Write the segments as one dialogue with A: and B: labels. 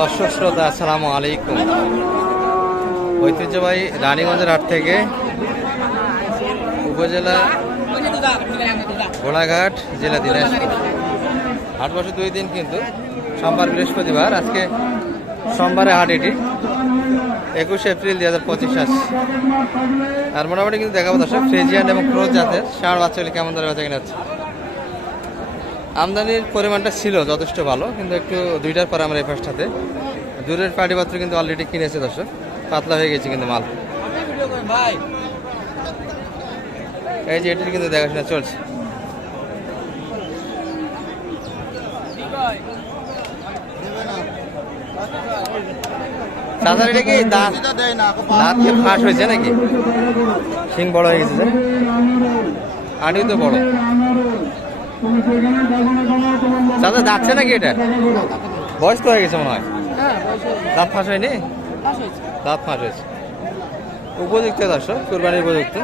A: দর্শক শ্রোতা, আসসালামু আলাইকুম। ঐতিহ্যবাহী রানীগঞ্জের হাট থেকে উপজেলা ঘোড়াঘাট জেলা দিনাজপুর। হাট বছর দুই দিন কিন্তু, সোমবার বৃহস্পতিবার, আজকে সোমবারে হাট এটি। একুশে এপ্রিল দুই হাজার পঁচিশ আসছে আর মোটামুটি কিন্তু দেখাবো দর্শক, ফ্রেজিয়ান এবং ক্রোজ জাতের ষাঁড় বাচ্চাগুলি কেমন ধরে বেচা কিনা আমদানির পরিমাণটা ছিল যথেষ্ট ভালো, কিন্তু একটু দুইটার পরে আমরা এই ফার্স্টটাতে দূরের পাটিপত্র কিন্তু অলরেডি কিনেছে দর্শক, পাতলা হয়ে গেছে কিন্তু মাল। এই যে এটির কিন্তু দেখাশোনা চলছে। কি দাঁত হয়েছে নাকি? শিং বড় হয়ে গেছে যে? আড়িও তো বড়। চাচা যাচ্ছে নাকি এটা? বয়স তো হয়ে গেছে মনে হয়। দাঁত ফাঁস হয়নি? দাঁত ফাঁস হয়েছে। উপযুক্ত দর্শক কুরবানির উপযুক্ত।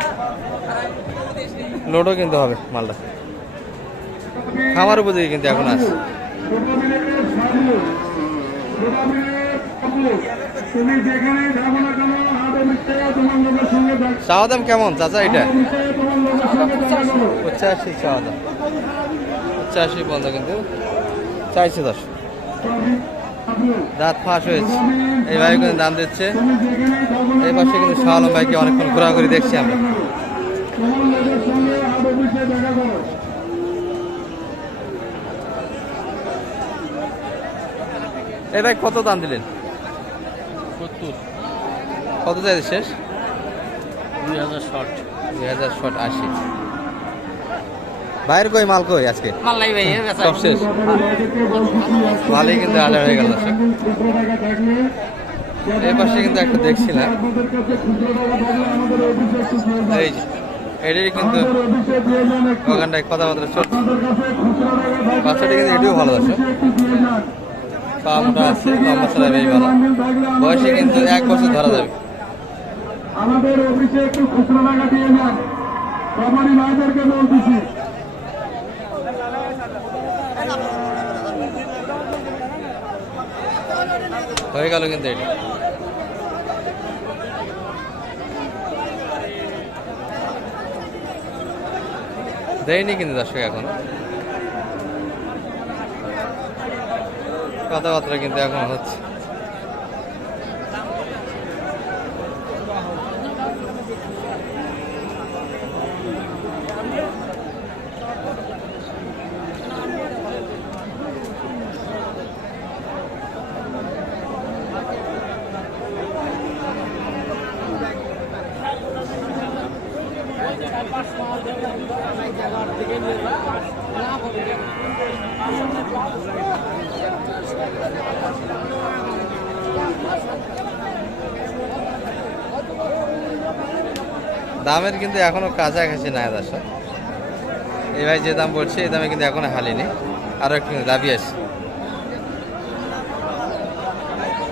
A: লোডও কিন্তু হবে মালটা। খামার উপযোগী কিন্তু এখন আছে। চাওয়া দাম কেমন চাচা এটা? পঁচাশি চাওয়া দাম। পঁচাশি পর্যন্ত কিন্তু চাইছে দশ। দাঁত ফাঁস হয়েছে। এই ভাই কিন্তু দাম দিচ্ছে। এই পাশে কিন্তু শাহ আলম ভাইকে অনেকক্ষণ ঘোরাঘুরি দেখছি আমরা। এই ভাই কত দাম দিলেন?
B: সত্তর।
A: কত চাই শেষ?
B: দুই হাজার ষাট।
A: দুই হাজার ষট আশি। বাইরের কই মাল কই আজকে
B: মাল্লাই ভাই
A: সব শেষ ভালোই কিন্তু আলাদা হয়ে গেল এই পাশে কিন্তু একটা দেখছিলাম। এই যে এটারই কিন্তু
C: আমাদের অফিসে দিয়ে যান একটু।
A: ওখানটায় কথাবার্তা চলছে বাচ্চাটা কিন্তু এটিও ভালো দর্শক
C: একটু দিয়ে যান।
A: পা মোটা আছে লম্বা চড়া বেশ ভালো বয়সে কিন্তু এক বছর ধরা যাবে
C: আমাদের অফিসে একটু খুচরো টাকা দিয়ে যান ভাইদেরকে বলতেছি
A: হয়ে গেল কিন্তু এটা। দেয়নি কিন্তু দর্শক এখন। কথাবার্তা কিন্তু এখন হচ্ছে। দামের কিন্তু এখনও কাছাকাছি নাই দর্শক। এই ভাই যে দাম বলছে, এই দামে কিন্তু এখনও হালিনি। আরও একটু দাবি আছে।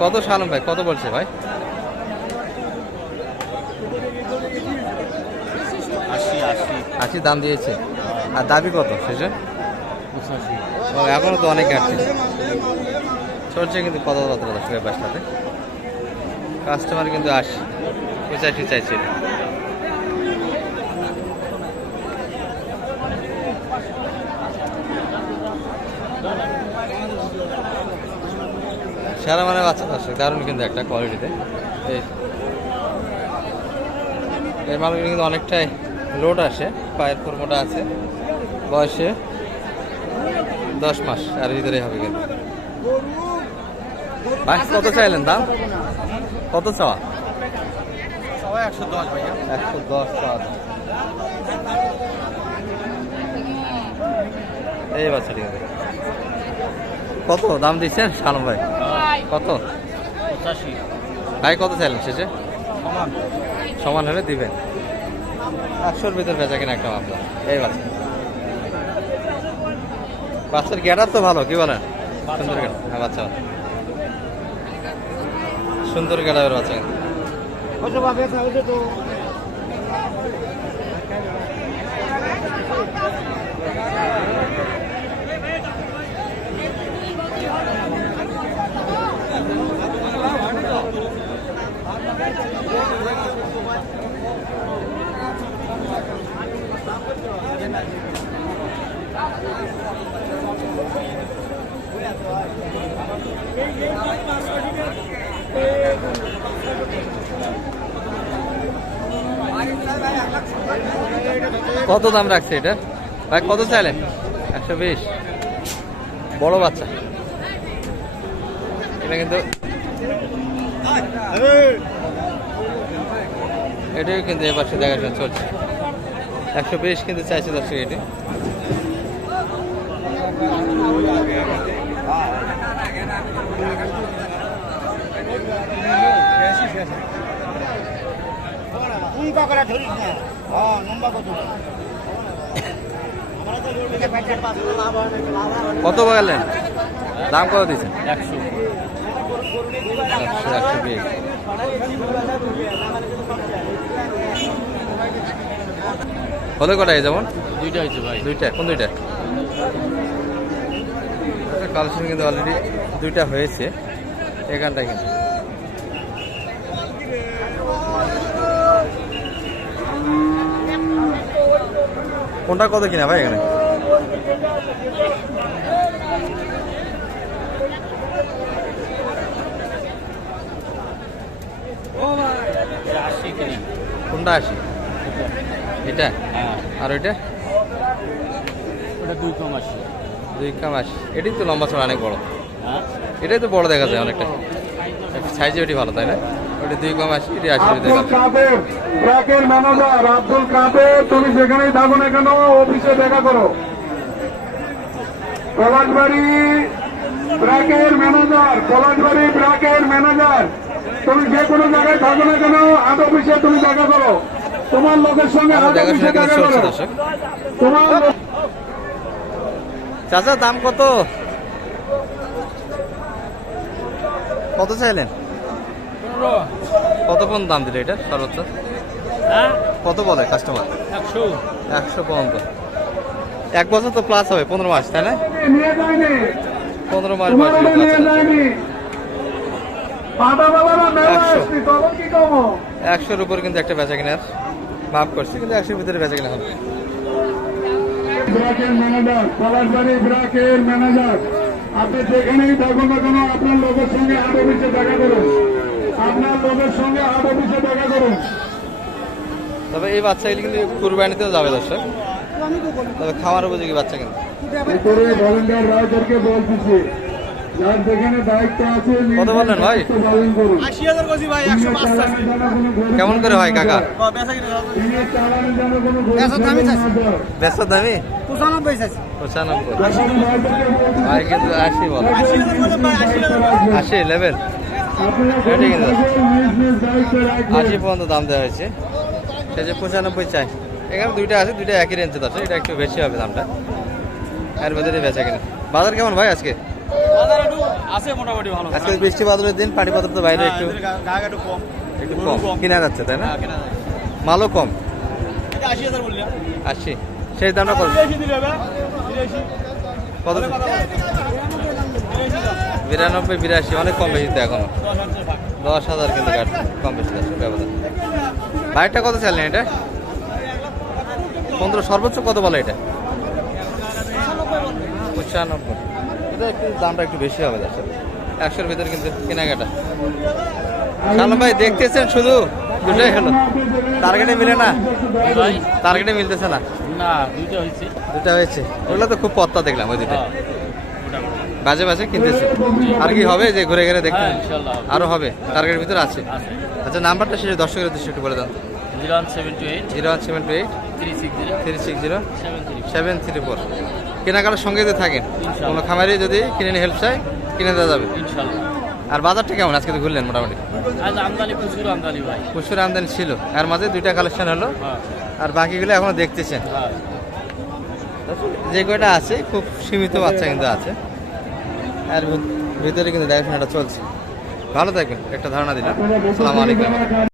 A: কত সালম ভাই, কত বলছে ভাই
B: আশি আশি
A: আশি দাম দিয়েছে। আর দাবি কত শেষে?
B: পঁচাশি।
A: ও এখনও তো অনেক ঘাটতি চলছে কিন্তু কত কত বাসটাতে কাস্টমার কিন্তু আশি পঁচাশি চাইছে। সারা মানে বাচ্চা দর্শক দারুণ কিন্তু একটা কোয়ালিটিতে এই এই মালগুলো কিন্তু অনেকটাই লোড আসে। পায়ের ফর্মটা আছে। বয়সে দশ মাস আর ভিতরে হবে কিন্তু। ভাই কত চাইলেন দাম? কত চাওয়া?
B: একশো দশ ভাইয়া
A: একশো দশ চাওয়া এই বাচ্চা ঠিক আছে কত দাম দিচ্ছেন সালম ভাই? কত? ভাই কত চাইলেন শেষে?
B: সমান
A: হলে দিবেন। একশোর ভিতর বেচা কিনা একটা মামলা এই বাচ্চা। বাচ্চার গেটার তো ভালো, কি বলেন? সুন্দর গেটা হ্যাঁ বাচ্চা সুন্দর গেটাবের বাচ্চা কত দাম রাখছে এটা? ভাই, কত চাইলেন একশো বিশ। বড় বাচ্চা। এটা কিন্তু এটাও কিন্তু এ পাশে দেখাশোনা চলছে। একশো বিশ কিন্তু চাইছে দর্শক এটি। কত? বাগালেন দাম কত দিয়েছেন?
B: একশো।
A: একশো একশো বিশ। কত কটা যেমন?
B: দুইটা হয়েছে ভাই।
A: দুইটা কোন দুইটা? কালেকশন কিন্তু অলরেডি দুইটা হয়েছে। এখানটায় কিন্তু। কোনটা কত কিনা ভাই এখানে?
B: আশি
A: কোনটা আসি এটা? আর ওইটা?
B: ওটা দুই কম আশি।
A: দুই কাম আসি এটাই তো লম্বা চড়া অনেক বড়।
B: হ্যাঁ।
A: এটাই তো বড় দেখা যায় অনেকটা। সাইজে ওটি ভালো তাই না? ওটি দুই কম আসি এটি আশি
C: কাদের ট্রাকের ম্যানেজার আব্দুল কাদের তুমি যেখানেই থাকো না কেন অফিসে দেখা করো। পলাশবাড়ি ব্র্যাকের ম্যানেজার পলাশবাড়ি ব্র্যাকের ম্যানেজার তুমি যে কোনো জায়গায় থাকো না কেন আট অফিসে তুমি দেখা করো। তোমার লোকের সঙ্গে আট অফিসে দেখা
A: চলছে
C: করো। তোমার
A: চাচা দাম কত? কত চাইলেন? কত পর্যন্ত দাম দিলে এটা সর্বোচ্চ?
B: হ্যাঁ?
A: কত বলে কাস্টমার
B: একশো।
A: একশো পর্যন্ত এক বছর তো প্লাস হবে পনেরো মাস তাই না? পনেরো মাস একশোর উপর কিন্তু একটা বেচা কিনার মাফ করছি কিন্তু একশোর ভিতরে বেচা কিনা হবে।
C: ব্র্যাকের ম্যানেজার পলাশবাড়ি ব্র্যাকের ম্যানেজার আপনি যেখানেই থাকুন না কেন আপনার লোকের সঙ্গে অফিসে দেখা করুন। আপনার লোকের সঙ্গে হাট অফিসে দেখা করুন।
A: তবে এই বাচ্চাগুলি কিন্তু কুরবানিতেও যাবে দর্শক। তবে খাওয়ার উপযোগী বাচ্চা কিন্তু।
C: উপরে ভলেন্টিয়ার রাইটারকে বলতেছি যার যেখানে দায়িত্ব আছে
A: কত বললেন ভাই?
B: আশি হাজার একশো
A: কেমন করে হয় কাকা?
B: চাইছে।
A: ব্যস্ত দামি
B: পঁচানব্বই চাইছি
A: পঁচানব্বই।
C: এখন রাইটারকে
A: ভাই কিন্তু আশি বল। আশি লেভেল এটা কিন্তু। আশি পর্যন্ত দাম দেওয়া হয়েছে। সে যে পঁচানব্বই চাই। এখানে দুইটা আছে দুইটা একই রেঞ্জে আছে এটা একটু বেশি হবে দামটা। এর ভিতরে বেচা কিনা। বাজার কেমন ভাই আজকে?
B: বাজার আছে মোটামুটি ভালো।
A: আজকে বৃষ্টি বাদলের দিন পানি বাইরে একটু
B: কম।
A: যাচ্ছে তাই না?
B: হ্যাঁ, কেনা।
A: মালও কম।
B: আশি
A: সেই দামটা কত? বিরানব্বই বিরাশি অনেক কম বেশি তো এখনও।
B: দশ হাজার
A: কিন্তু কম বেশি ব্যবধান। বাইরটা কত চাইলেন এটা? পনেরো সর্বোচ্চ কত বলে এটা? পঁচানব্বই। এটা একটু দামটা একটু বেশি হবে দশ একশোর ভিতরে কিন্তু কেনাকাটা। শালম ভাই দেখতেছেন শুধু? দুটোই হলো। টার্গেটে মিলে না? টার্গেটে মিলতেছে না?
B: না দুইটা হয়েছে।
A: দুটা হয়েছে। ওগুলো তো খুব পত্তা দেখলাম ওই দুটো।
B: হ্যাঁ।
A: বাজে বাজে কিনতেছে। আর কি হবে যে ঘুরে ঘুরে দেখতে
B: হ্যাঁ, ইনশাল্লাহ হবে।
A: আরও হবে। টার্গেটের ভিতরে আছে। আচ্ছা নাম্বারটা শেষে দর্শকের উদ্দেশ্যে একটু বলে
B: zero one seven two eight.
A: Zero one seven two eight.
B: Three six zero.
A: Three six zero.
B: Seven three
A: four. কেনাকাটার সঙ্গে যদি থাকেন। কোনো খামারে যদি কিনে নিয়ে হেল্প চাই কিনে দেওয়া যাবে। আর বাজারটা কেমন? আজকে তো ঘুরলেন মোটামুটি।
B: প্রচুর আমদানি
A: ছিল। আর মাঝে দুইটা কালেকশন হলো।
B: হ্যাঁ।
A: আর বাকিগুলো এখনও দেখতেছেন।
B: হ্যাঁ।
A: যে কয়টা আছে, খুব সীমিত বাচ্চা কিন্তু আছে। আর ভিতরে কিন্তু দেখাশোনাটা চলছে। ভালো থাকবেন একটা ধারণা দিলাম। আসসালামু আলাইকুম।